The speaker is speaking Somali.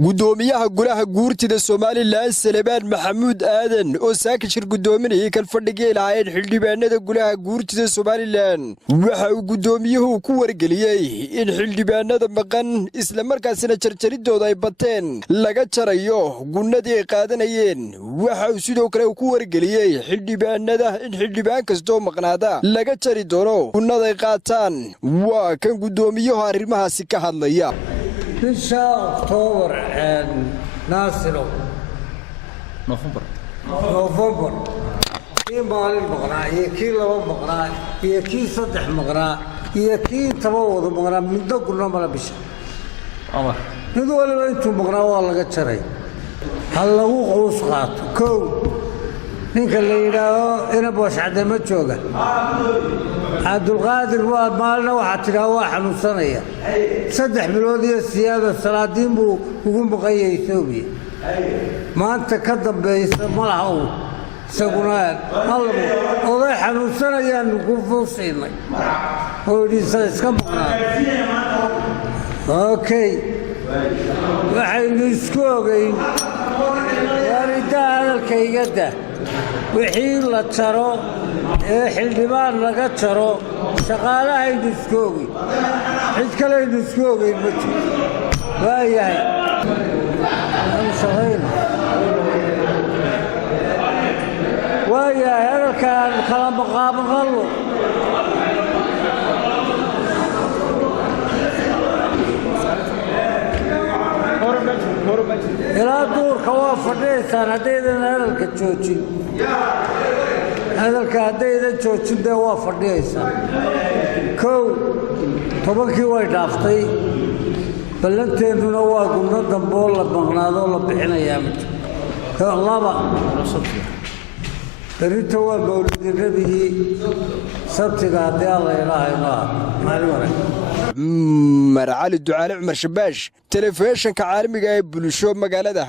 gudoomiyaha golaha guurtida Soomaaliland Salebaan Maxamuud Aadan oo saakashir gudoominayay kal fadhigay lahayd xildhibaanada golaha guurtida Soomaaliland waxa uu gudoomiyuhu ku wargeliyay in xildhibaanada maqan isla markaasina jarjaridooda ay bateen laga jarayo gunnadii ay qaadanayeen waxa uu sidoo kale ku wargeliyay xildhibaanada in xildhibaan kasto maqnaada laga jari doono gunnada ay qaataan waa kan gudoomiyuhu arrimahaasi ka hadlaya bisha October naasiro November kii maalin maqnaa iyo kii laba maqnaa iyo kii saddex maqnaa iyo kii taba wada maqnaa middo gurna mala bisha mid waliba intuu maqnaa waa laga jaray hal lagu quus qaato kow ninka la yidhaaho ina booscade ma jooga Abdulqaadir waa maalna waxa tiraa waa xanuunsanaya 3 bilood iyo siyaada salaadiin buu ugu maqayay Itoobiya maanta ka dambeeyay malaha isaguna oday xanuunsanayaan ku fuusinay oo dhisa iska maqnaa okay waxaynu isku ogeyn warida hadalkaygada wixii la jaro xildhibaan laga jaro shaqaalaha iskoogi cid kale iskoogi ma jiro waayahay halkaan kala maqaabaqalo ilaa duurka waa fadhiisaan haddaydan hadalka joojin hadalka haddaydan joojin dee waa fadhiisaan kow 10kii way dhaaftay ballanteeduna waa gudno dambe oo la maqnaado la bixinayaa laba berito waa mawlidi nabigii sabtiga haddii alla ilaahayno maalin wanaagsan Mar cali ducaale Cumar Shabaash telefishinka caalamiga ee bulsho magaalada